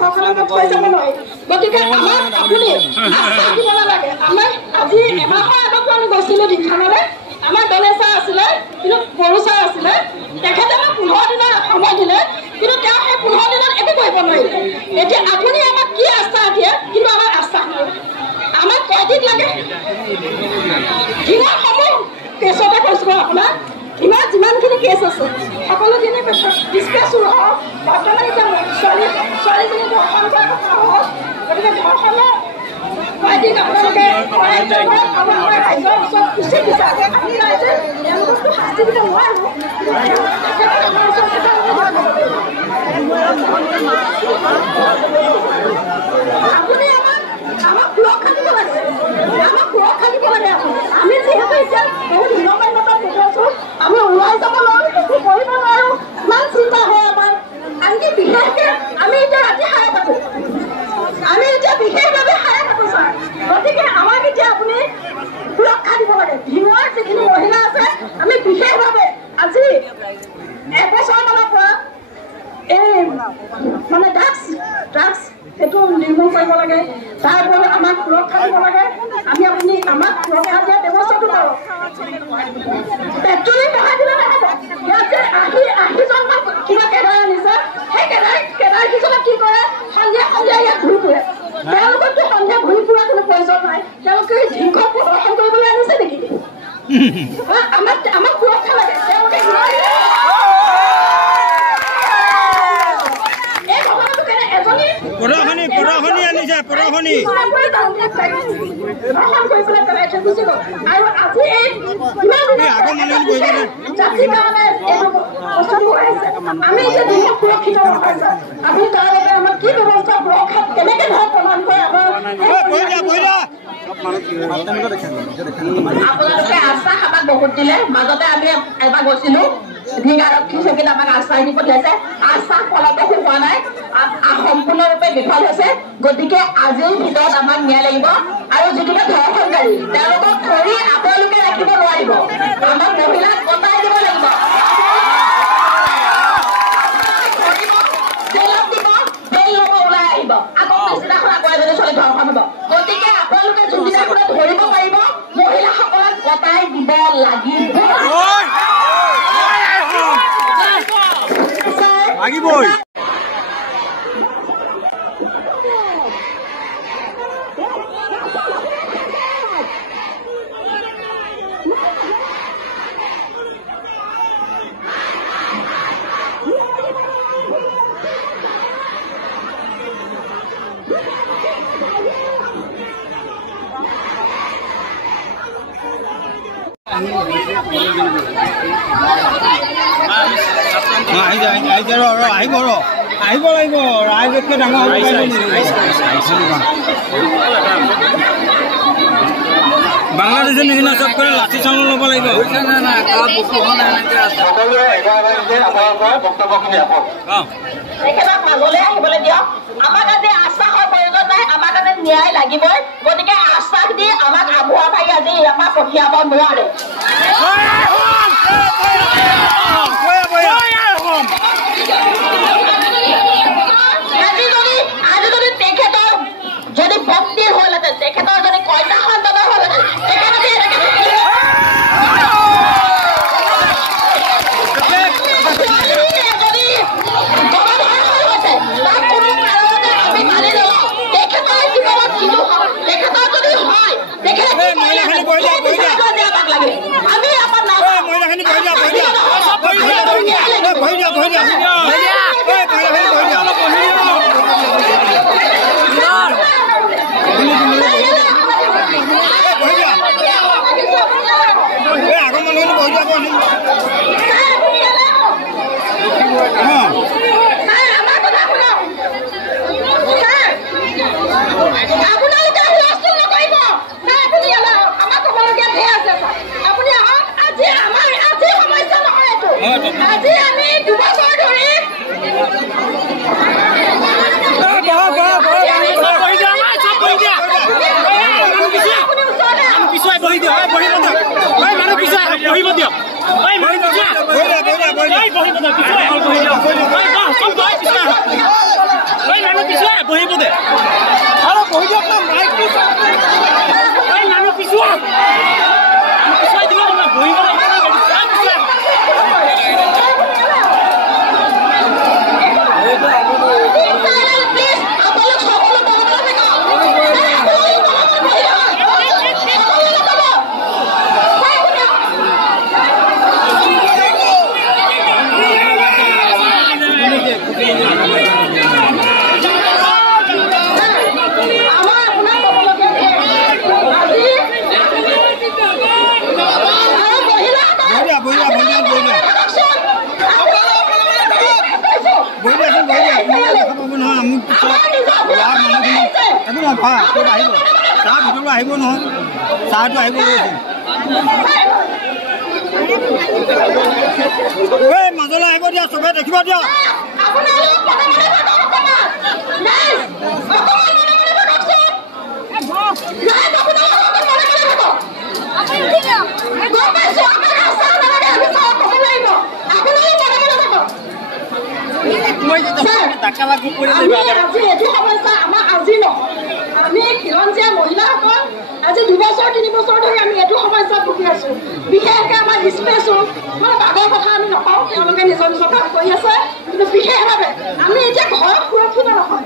ঘৰখনত থৈ যাব নোৱাৰি গতিকে আমাক আপুনি আস্থা দিব নালাগে আমি আজি এমাহৰ আগতো আমি গৈছিলোঁ দিনখনলৈ আমাৰ দলেচা আছিলে কিন্তু বড়োচা আছিলে তেখেতে আমাক 15 দিনৰ সময় দিলে কিন্তু তেওঁ সেই 15 দিনত একো কৰিব নোৱাৰিলে এতিয়া আপুনি আমাক কি আস্থা দিয়ে কিন্তু আমাৰ আস্থা দিয়ে আমাক কয়দিন লাগে কিমানসমূহ কেছতে কৈছোঁ আপোনাক ইমান যিমানখিনি কেছ আছে সকলোখিনি ডিছকাছ হওক বৰ্তমান এতিয়া ছোৱালীজনী ধৰ্ষণ কৰা কথা হওক গতিকে ধৰ্ষণৰ কয়দিন আপোনালোকে আমাৰ ৰাইজৰ ওচৰত উচিত বিচাৰে আমি ৰাইজে তেওঁলোককতো শাস্তি দিব নোৱাৰোঁ আমাৰ ওচৰত আপুনি আমাক সুৰক্ষা দিব লাগে আমি যিহেতু এতিয়া বহুত হীনমান্যতাত বুজাইছোঁ আমি ওলাই যাব নোৱাৰোঁ একো কৰিব নোৱাৰোঁ ইমান চিন্তা হয় আমাৰ আনকি বিশেষকৈ আমি এতিয়া ৰাতি সাৰে থাকোঁ আমি এতিয়া বিশেষভাৱে সাৰে থাকোঁ ছাৰ গতিকে আমাক এতিয়া আপুনি সুৰক্ষা দিব লাগে ভীমৰ যিখিনি মহিলা আছে আমি বিশেষভাৱে আজি এবছৰমানৰ পৰা এই মানে ড্ৰাগছ সেইটো নিৰ্মূল কৰিব লাগে তাৰ ওপৰত আমাক সুৰক্ষা দিব লাগে আমি আপুনি আমাক সুৰক্ষা দিয়াৰ ব্যৱস্থাটো কৰক পেট্ৰলিং বঢ়াই দিলে নহ'ব ইয়াতে আশীজনমান কিবা কেদাৰ আনিছে সেই কেদাৰকেইজনে কি কৰে সন্ধিয়া ইয়াত ঘূৰি ফুৰে তেওঁলোকতো সন্ধিয়া ঘূৰি ফুৰা কোনো প্ৰয়োজন নাই তেওঁলোকে হিংসা প্ৰদৰ্শন কৰিবলৈ আনিছে নেকি আমাক সুৰক্ষা লাগে তেওঁলোকে পৰহনি আনিছে পৰহনি আৰু আজি এই আমি এতিয়া দিনক সুৰক্ষিত আপুনি তাৰ বাবে আমাক কি ব্যৱস্থা সুৰক্ষা কেনেকে ধৰক প্ৰমাণ কৰে আপোনালোকে আশ্বাস আমাক বহুত দিলে মাজতে আমি এবাৰ গৈছিলোঁ আৰক্ষী চকীত আমাক আশ্বাস দি পঠিয়াইছে আশ্বাস ফলপ্ৰসূ হোৱা নাই সম্পূৰ্ণৰূপে বিফল হৈছে গতিকে আজিৰ ভিতৰত আমাক ন্যায় লাগিব আৰু যিকেইটা ধৰ্ষণকাৰী তেওঁলোকক ধৰি আপোনালোকে ৰাখিব নোৱাৰিব আমাক মহিলাক কটাই দিব লাগিব জেলত দিব জেল ল'ব ওলাই আহিব আকৌ পিছদিনাখন আকৌ এজনী ছোৱালী ধৰ্ষণ হ'ব গতিকে আপোনালোকে যোনদিনাখনে ধৰিব পাৰিব মহিলাসকলক কটাই দিব লাগিবই আহিব লাগিব ৰাইজতকৈ ডাঙৰ বাংলাদেশৰ নিচিনা চব কৰি লাঠি চাউল ল'ব লাগিব তেখেতক মাজলৈ আহিবলৈ দিয়ক আমাক আজি আশ্বাসৰ প্ৰয়োজন নাই আমাক আজি ন্যায় লাগিবই গতিকে আশ্বাস দি আমাক আবুৱা ভাই আজি ইয়াৰ পৰা পঠিয়াব নোৱাৰে আজি যদি তেখেতৰ যদি ভক্তি হ'লহেঁতেন তেখেতৰ যদি কন্যা সন্তানৰ হ'লহেঁতেন বহিব দে আৰু বহি দিয়ক না মাইকটো এই নামি পিছুৱা পিছুৱাই দিলে না বহিব আহিব নহয় চাহটো আহিব মাজলৈ আহিব দিয়া চবে দেখিব দিয়া আমি খিলঞ্জীয়া মহিলাসকল আজি 2 বছৰ 3 বছৰ ধৰি আমি এইটো সমস্যাত ভুগি আছো বিশেষকৈ আমাৰ স্পেচো মানে বাঘৰ কথা আমি নকওঁ তেওঁলোকে নিজৰ নিজৰ কাম কৰি আছে কিন্তু বিশেষভাৱে আমি এতিয়া ঘৰত সুৰক্ষিত নহয়